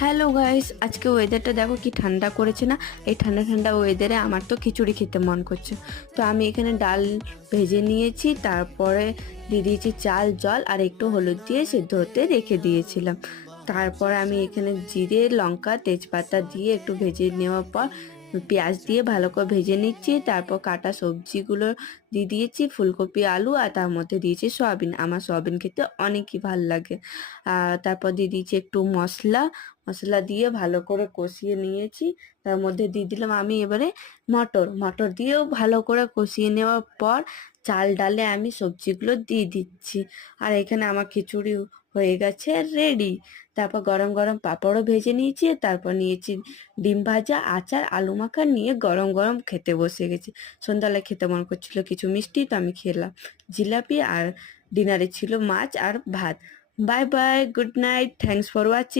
Hello guys, আজকে ওয়েদারটা দেখো কি ঠান্ডা করেছে না। এই ঠান্ডা ঠান্ডা ওয়েদারে আমার তো খিচুড়ি খেতে মন করছে। তো আমি এখানে ডাল ভেজে নিয়েছি, তারপরে দিয়ে দিয়েছি চাল, জল আর একটু হলুদ দিয়ে সিদ্ধ হতে রেখে দিয়েছিলাম। তারপরে আমি এখানে জিরে, লঙ্কা, তেজপাতা দিয়ে একটু ভেজে নেওয়ার পর পেঁয়াজ দিয়ে ভালো করে ভেজে নিচ্ছি। তারপর কাটা সবজিগুলো দিয়ে দিয়েছি, ফুলকপি, আলু, আর তার মধ্যে দিয়েছি সয়াবিন। আমার সয়াবিন খেতে অনেকই ভালো লাগে। আর তারপর দিয়ে দিয়েছি একটু মশলা। মশলা দিয়ে ভালো করে কষিয়ে নিয়েছি। তার মধ্যে দিয়ে দিলাম আমি এবারে মটর। মটর দিয়েও ভালো করে কষিয়ে নেওয়ার পর চাল ডালে আমি সবজিগুলো দিয়ে দিচ্ছি। আর এখানে আমার খিচুড়ি হয়ে গেছে রেডি। তারপর গরম গরম পাঁপড়ও ভেজে নিয়েছি, তারপর নিয়েছি ডিম ভাজা, আচার, আলু মাখা নিয়ে গরম গরম খেতে বসে গেছি। সন্ধ্যাবেলায় খেতে মন করছিল কিছু মিষ্টি, তো আমি খেলাম জিলাপি। আর ডিনারে ছিল মাছ আর ভাত। Bye bye, good night, thanks for watching.